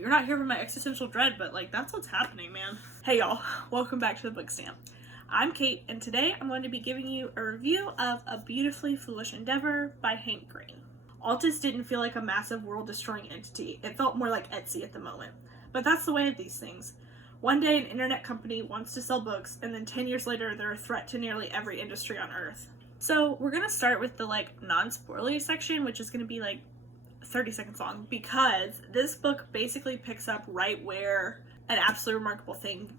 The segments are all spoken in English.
You're not here for my existential dread, but like, that's what's happening, man. Hey y'all, welcome back to the Book Stamp. I'm Kate, and today I'm going to be giving you a review of A Beautifully Foolish Endeavour by Hank Green. Altus didn't feel like a massive world-destroying entity. It felt more like Etsy at the moment. But that's the way of these things. One day an internet company wants to sell books, and then 10 years later they're a threat to nearly every industry on earth. So we're going to start with the non-spoilery section, which is going to be 30 seconds long, because this book basically picks up right where An Absolutely Remarkable Thing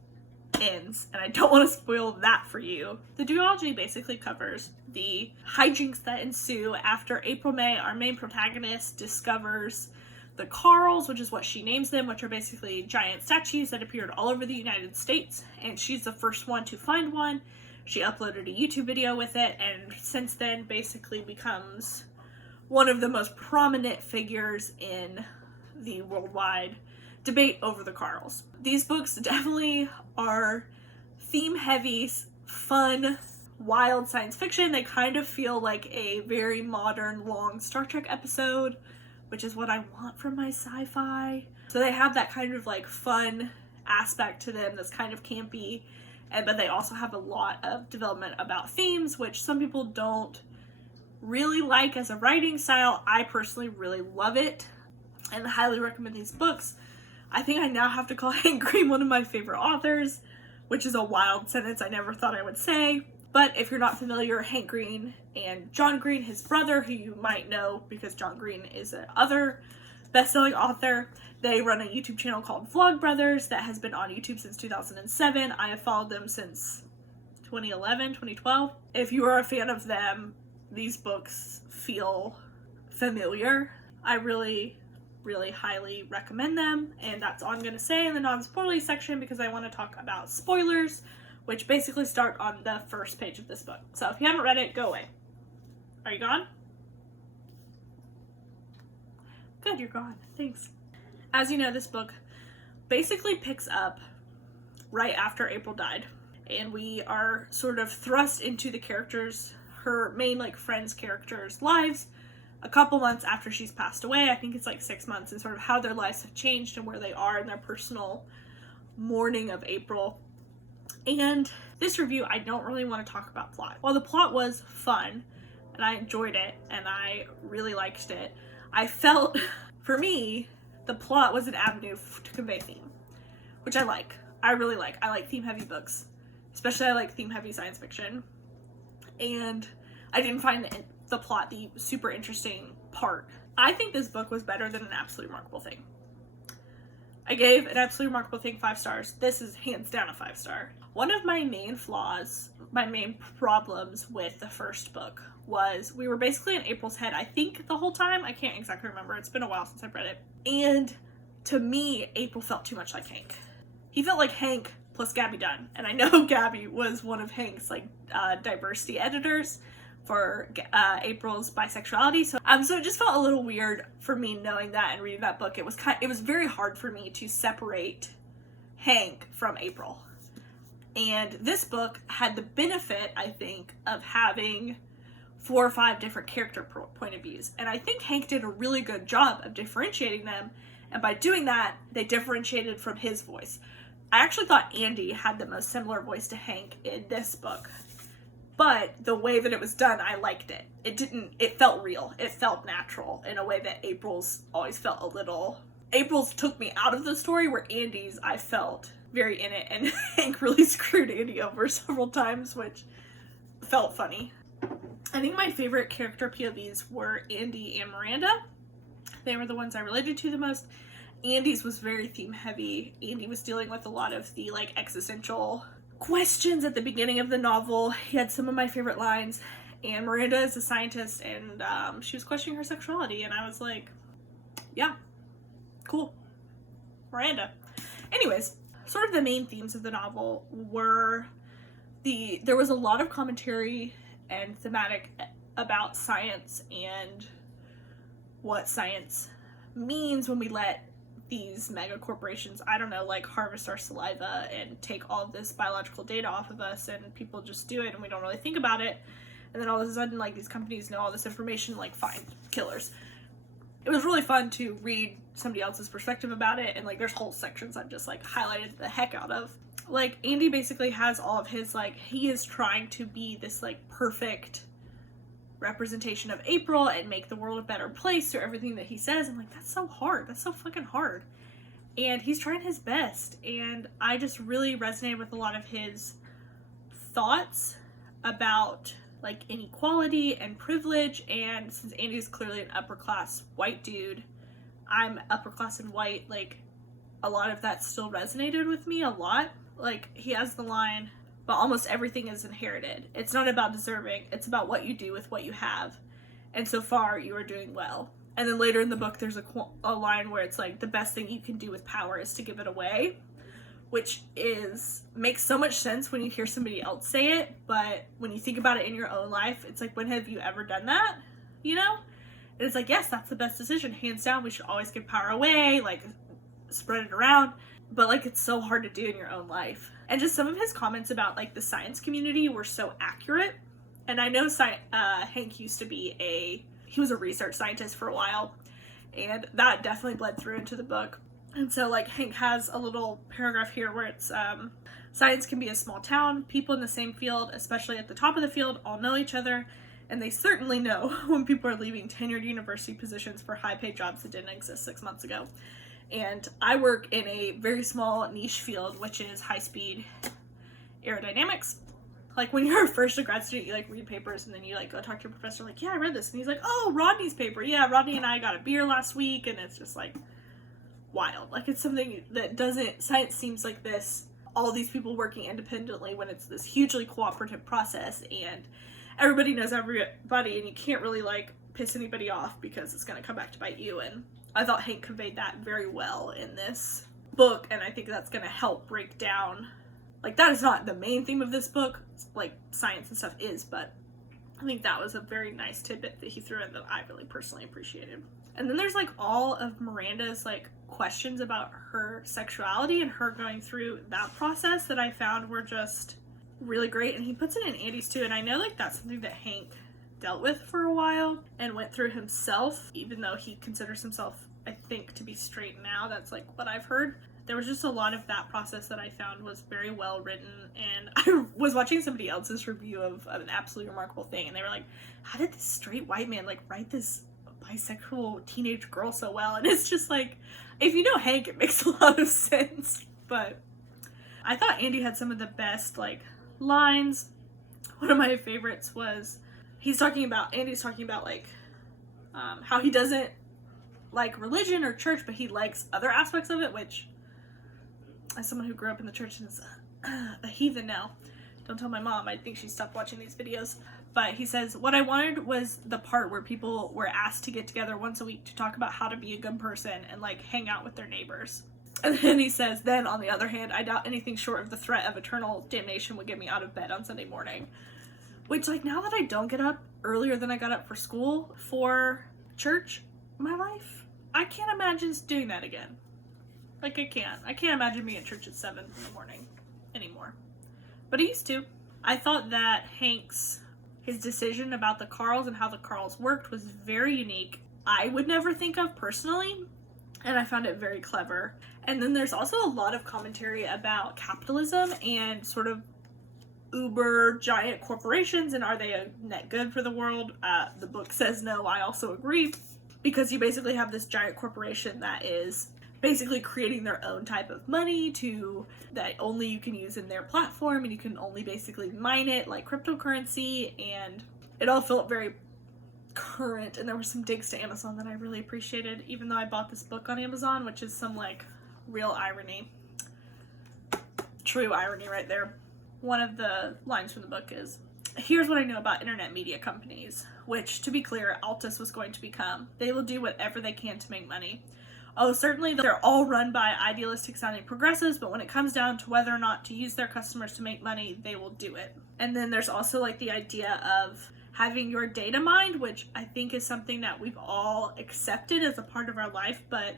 ends, and I don't want to spoil that for you. The duology basically covers the hijinks that ensue after April May, our main protagonist, discovers the Carls, which is what she names them, which are basically giant statues that appeared all over the United States, and she's the first one to find one. She uploaded a YouTube video with it, and since then basically becomes one of the most prominent figures in the worldwide debate over the Carls. These books definitely are theme-heavy, fun, wild science fiction. They kind of feel like a very modern, long Star Trek episode, which is what I want from my sci-fi. So they have that kind of fun aspect to them that's kind of campy, but they also have a lot of development about themes, which some people don't really like as a writing style. I personally really love it and highly recommend these books. I think I now have to call Hank Green one of my favorite authors, which is a wild sentence I never thought I would say. But if you're not familiar, Hank Green and John Green, his brother, who you might know because John Green is another best-selling author, they run a YouTube channel called Vlog Brothers that has been on YouTube since 2007. I have followed them since 2011, 2012. If you are a fan of them, these books feel familiar. I really highly recommend them, and that's all I'm going to say in the non-spoilery section because I want to talk about spoilers, which basically start on the first page of this book. So if you haven't read it, go away. Are you gone? Good, you're gone. Thanks. As you know, this book basically picks up right after April died, and we are sort of thrust into the characters, her main friends' characters' lives a couple months after she's passed away. I think it's 6 months, and sort of how their lives have changed and where they are in their personal mourning of April. And this review, I don't really want to talk about plot. While the plot was fun and I enjoyed it and I really liked it, I felt, for me, the plot was an avenue to convey theme, which I like. I really like. I like theme-heavy books, especially I like theme-heavy science fiction. And I didn't find the plot the super interesting part. I think this book was better than An Absolutely Remarkable Thing. I gave An Absolutely Remarkable Thing 5 stars. This is hands down a 5-star. One of my main flaws, my main problems with the first book was we were basically in April's head, I think, the whole time. I can't exactly remember. It's been a while since I've read it. And to me, April felt too much like Hank. He felt like Hank plus Gabby Dunn. And I know Gabby was one of Hank's diversity editors for April's bisexuality. So it just felt a little weird for me knowing that and reading that book. It was very hard for me to separate Hank from April. And this book had the benefit, I think, of having 4 or 5 different character point of views. And I think Hank did a really good job of differentiating them. And by doing that, they differentiated from his voice. I actually thought Andy had the most similar voice to Hank in this book. But the way that it was done, I liked it. It felt real. It felt natural in a way that April's always felt a little... April's took me out of the story, where Andy's, I felt very in it. And Hank really screwed Andy over several times, which felt funny. I think my favorite character POVs were Andy and Miranda. They were the ones I related to the most. Andy's was very theme heavy. Andy was dealing with a lot of the existential questions at the beginning of the novel. He had some of my favorite lines. And Miranda is a scientist, and she was questioning her sexuality, and I was like, yeah, cool, Miranda. Anyways, sort of the main themes of the novel were there was a lot of commentary and thematic about science and what science means when we let these mega corporations, harvest our saliva and take all of this biological data off of us, and people just do it and we don't really think about it. And then all of a sudden, these companies know all this information, fine, killers. it was really fun to read somebody else's perspective about it, and like there's whole sections I've just like highlighted the heck out of. Like Andy basically has all of his, like, he is trying to be this like perfect representation of April and make the world a better place through everything that he says. I'm like, that's so hard. That's so fucking hard. And he's trying his best. And I just really resonated with a lot of his thoughts about like inequality and privilege. And since Andy's clearly an upper class white dude, I'm upper class and white, like a lot of that still resonated with me a lot. Like he has the line, but almost everything is inherited. It's not about deserving. It's about what you do with what you have. And so far, you are doing well. And then later in the book, there's a line where it's like, the best thing you can do with power is to give it away, which makes so much sense when you hear somebody else say it. But when you think about it in your own life, it's like, when have you ever done that? You know? And it's like, yes, that's the best decision. Hands down, we should always give power away, like spread it around. But like, it's so hard to do in your own life. And just some of his comments about like the science community were so accurate. And I know Hank used to be he was a research scientist for a while, and that definitely bled through into the book. And so like Hank has a little paragraph here where it's science can be a small town. People in the same field, especially at the top of the field, all know each other, and they certainly know when people are leaving tenured university positions for high paid jobs that didn't exist 6 months ago. And I work in a very small niche field, which is high-speed aerodynamics. Like, when you're first a grad student, you, like, read papers, and then you, like, go talk to your professor, like, yeah, I read this. And he's like, oh, Rodney's paper. Yeah, Rodney and I got a beer last week, and it's just, like, wild. Like, it's something that science seems like this, all these people working independently when it's this hugely cooperative process, and everybody knows everybody, and you can't really, like, piss anybody off because it's going to come back to bite you. And I thought Hank conveyed that very well in this book, and I think that's going to help break down, like, that is not the main theme of this book, like, science and stuff is, but I think that was a very nice tidbit that he threw in that I really personally appreciated. And then there's, like, all of Miranda's, like, questions about her sexuality and her going through that process that I found were just really great, and he puts it in Andy's too, and I know, like, that's something that Hank dealt with for a while and went through himself, even though he considers himself, I think, to be straight now. That's like what I've heard. There was just a lot of that process that I found was very well written, and I was watching somebody else's review of an absolutely remarkable thing, and they were like, how did this straight white man like write this bisexual teenage girl so well? And it's just like, if you know Hank, it makes a lot of sense. But I thought Andy had some of the best like lines. One of my favorites was Andy's talking about like how he doesn't like religion or church, but he likes other aspects of it, which, as someone who grew up in the church and is a heathen now, don't tell my mom, I think she stopped watching these videos. But he says, what I wanted was the part where people were asked to get together once a week to talk about how to be a good person and like hang out with their neighbors. And then he says, then on the other hand, I doubt anything short of the threat of eternal damnation would get me out of bed on Sunday morning. Which, like, now that I don't get up earlier than I got up for school, for church, my life, I can't imagine doing that again. Like, I can't imagine being at church at 7 in the morning anymore. But I used to. I thought that his decision about the Carls and how the Carls worked was very unique. I would never think of personally, and I found it very clever. And then there's also a lot of commentary about capitalism and sort of uber giant corporations, and are they a net good for the world? The book says no. I also agree, because you basically have this giant corporation that is basically creating their own type of money that only you can use in their platform, and you can only basically mine it like cryptocurrency, and it all felt very current. And there were some digs to Amazon that I really appreciated, even though I bought this book on Amazon, which is some like real irony, true irony right there. One of the lines from the book is, here's what I know about internet media companies, which, to be clear, Altus was going to become. They will do whatever they can to make money. Oh, certainly they're all run by idealistic sounding progressives, but when it comes down to whether or not to use their customers to make money, they will do it. And then there's also like the idea of having your data mined, which I think is something that we've all accepted as a part of our life, but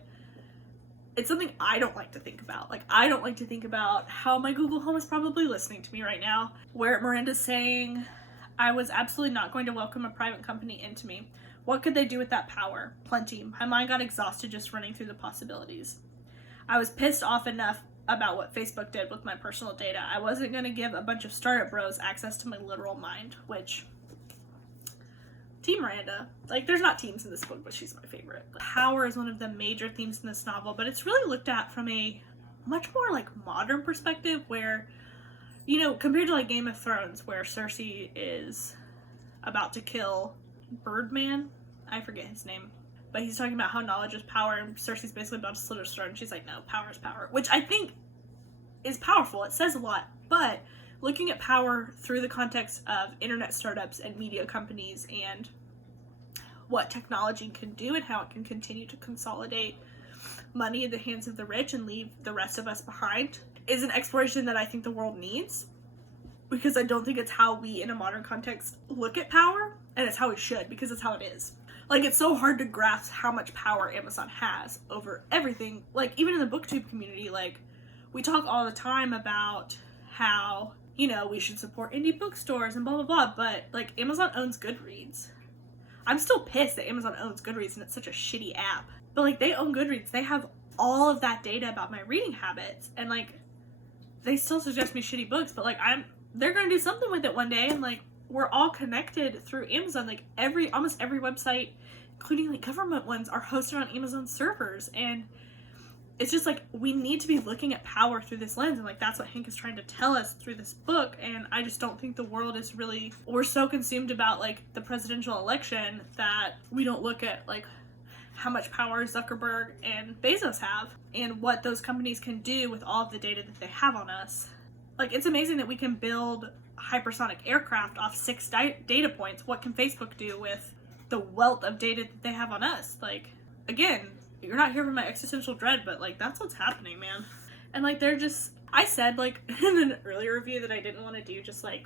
it's something I don't like to think about. Like, I don't like to think about how my Google Home is probably listening to me right now, where Miranda's saying, I was absolutely not going to welcome a private company into me. What could they do with that power? Plenty. My mind got exhausted just running through the possibilities. I was pissed off enough about what Facebook did with my personal data. I wasn't going to give a bunch of startup bros access to my literal mind, which... Team Miranda. Like, there's not teams in this book, but she's my favorite. Power is one of the major themes in this novel, but it's really looked at from a much more, like, modern perspective where, you know, compared to, like, Game of Thrones, where Cersei is about to kill Birdman. I forget his name. But he's talking about how knowledge is power, and Cersei's basically about to slit her throat, and she's like, no, power is power. Which I think is powerful. It says a lot. But looking at power through the context of internet startups and media companies and what technology can do and how it can continue to consolidate money in the hands of the rich and leave the rest of us behind is an exploration that I think the world needs, because I don't think it's how we in a modern context look at power, and it's how it should, because it's how it is. Like, it's so hard to grasp how much power Amazon has over everything. Like, even in the booktube community, like, we talk all the time about how, you know, we should support indie bookstores and blah, blah, blah, but, like, Amazon owns Goodreads. I'm still pissed that Amazon owns Goodreads and it's such a shitty app. But, like, they own Goodreads. They have all of that data about my reading habits, and, like, they still suggest me shitty books, but, like, they're gonna do something with it one day, and, like, we're all connected through Amazon. Like, almost every website, including, like, government ones, are hosted on Amazon servers, and it's just, like, we need to be looking at power through this lens, and, like, that's what Hank is trying to tell us through this book, and I just don't think the world is really, we're so consumed about, like, the presidential election that we don't look at, like, how much power Zuckerberg and Bezos have, and what those companies can do with all of the data that they have on us. Like, it's amazing that we can build hypersonic aircraft off 6 data points. What can Facebook do with the wealth of data that they have on us? Like, again, you're not here for my existential dread, but, like, that's what's happening, man. And, like, they're just, I said, like, in an earlier review that I didn't want to do just, like,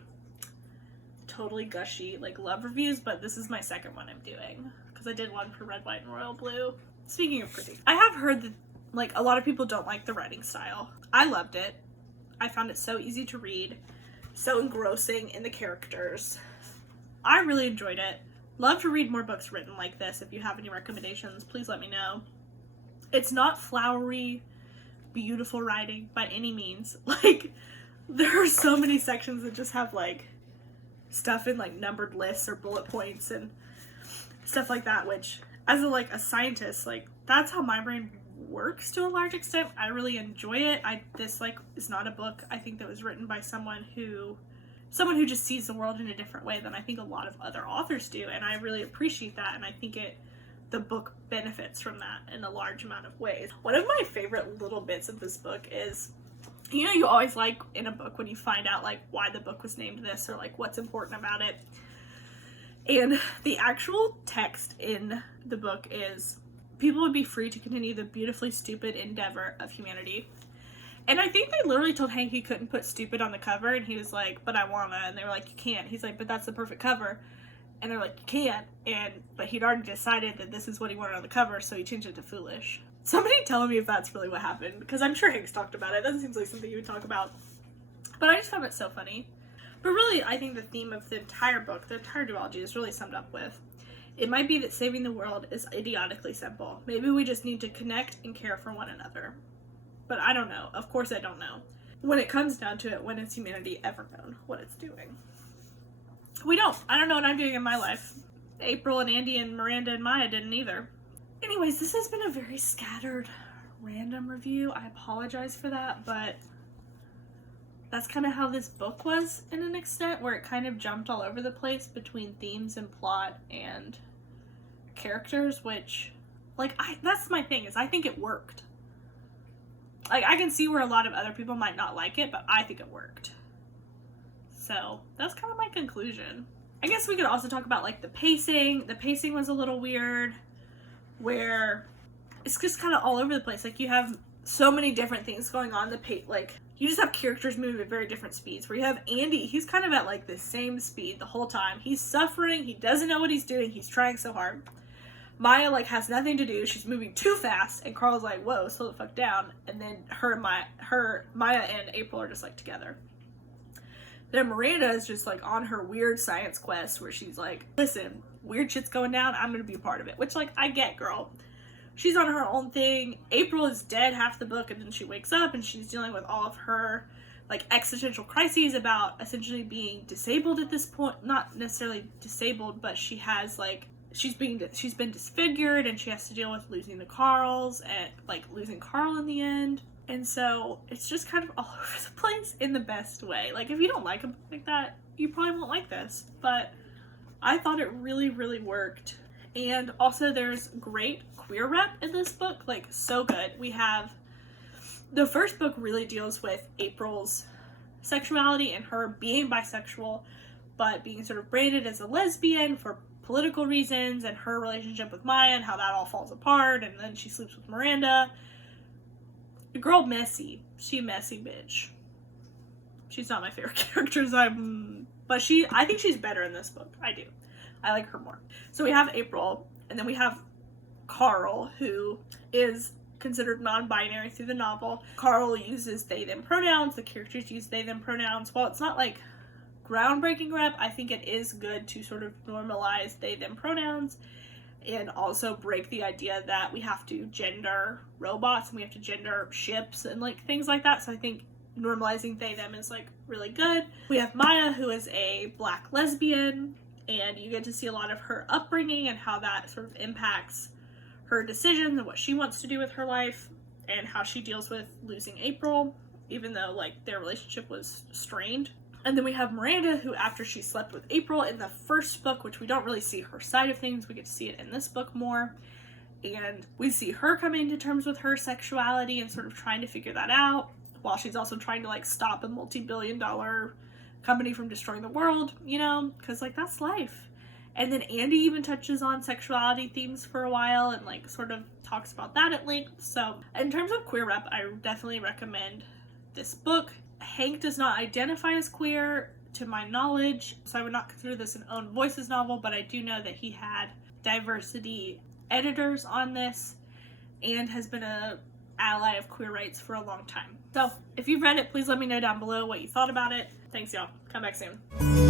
totally gushy, like, love reviews, but this is my second one I'm doing, because I did one for Red, White, and Royal Blue. Speaking of critique, I have heard that, like, a lot of people don't like the writing style. I loved it. I found it so easy to read, so engrossing in the characters. I really enjoyed it. Love to read more books written like this. If you have any recommendations, please let me know. It's not flowery, beautiful writing by any means. Like, there are so many sections that just have, like, stuff in, like, numbered lists or bullet points and stuff like that, which, as a scientist, like, that's how my brain works to a large extent. I really enjoy it. This, like, is not a book, I think, that was written by someone who just sees the world in a different way than I think a lot of other authors do, and I really appreciate that, and I think the book benefits from that in a large amount of ways. One of my favorite little bits of this book is, you know, you always like in a book when you find out, like, why the book was named this, or, like, what's important about it. And the actual text in the book is, people would be free to continue the beautifully stupid endeavor of humanity. And I think they literally told Hank he couldn't put stupid on the cover, and he was like, but I wanna, and they were like, you can't. He's like, but that's the perfect cover. And they're like, you can't. But he'd already decided that this is what he wanted on the cover, so he changed it to foolish. Somebody tell me if that's really what happened, because I'm sure Hank's talked about it. It doesn't seem like something you would talk about. But I just found it so funny. But really, I think the theme of the entire book, the entire duology, is really summed up with, it might be that saving the world is idiotically simple. Maybe we just need to connect and care for one another. But I don't know. Of course I don't know. When it comes down to it, when has humanity ever known what it's doing? We don't. I don't know what I'm doing in my life. April and Andy and Miranda and Maya didn't either. Anyways, this has been a very scattered, random review. I apologize for that, but that's kind of how this book was in an extent, where it kind of jumped all over the place between themes and plot and characters, which, like, that's my thing, is I think it worked. Like, I can see where a lot of other people might not like it, but I think it worked. So, that's kind of my conclusion. I guess we could also talk about, like, the pacing. The pacing was a little weird, where it's just kind of all over the place. Like, you have so many different things going on. You just have characters moving at very different speeds. Where you have Andy, he's kind of at, like, the same speed the whole time. He's suffering. He doesn't know what he's doing. He's trying so hard. Maya, like, has nothing to do. She's moving too fast, and Carl's like, whoa, slow the fuck down. And then Maya and April are just, like, together. Then Miranda is just, like, on her weird science quest where she's like, listen, weird shit's going down, I'm gonna be a part of it. Which, like, I get, girl. She's on her own thing. April is dead half the book, and then she wakes up and she's dealing with all of her, like, existential crises about essentially being disabled at this point. Not necessarily disabled, but she has, like, she's been disfigured, and she has to deal with losing the Carls and, like, losing Carl in the end. And so it's just kind of all over the place in the best way. Like, if you don't like a book like that, you probably won't like this. But I thought it really, really worked. And also there's great queer rep in this book, like, so good. We have, the first book really deals with April's sexuality and her being bisexual, but being sort of branded as a lesbian for political reasons, and her relationship with Maya and how that all falls apart, and then she sleeps with Miranda. The girl messy. She a messy bitch. She's not my favorite character, but I think she's better in this book. I do. I like her more. So we have April, and then we have Carl, who is considered non-binary through the novel. Carl uses they, them pronouns. The characters use they, them pronouns. While it's not, like, groundbreaking rep, I think it is good to sort of normalize they, them pronouns, and also break the idea that we have to gender robots and we have to gender ships and, like, things like that. So I think normalizing they, them is, like, really good. We have Maya, who is a Black lesbian, and you get to see a lot of her upbringing and how that sort of impacts her decisions and what she wants to do with her life, and how she deals with losing April, even though, like, their relationship was strained. And then we have Miranda, who, after she slept with April in the first book, which we don't really see her side of things, we get to see it in this book more, and we see her coming to terms with her sexuality and sort of trying to figure that out, while she's also trying to, like, stop a multi-billion-dollar company from destroying the world, you know, because, like, that's life. And then Andy even touches on sexuality themes for a while and, like, sort of talks about that at length. So in terms of queer rep, I definitely recommend this book. Hank does not identify as queer to my knowledge, so I would not consider this an own voices novel, but I do know that he had diversity editors on this and has been a ally of queer rights for a long time. So if you've read it, please let me know down below what you thought about it. Thanks, y'all. Come back soon.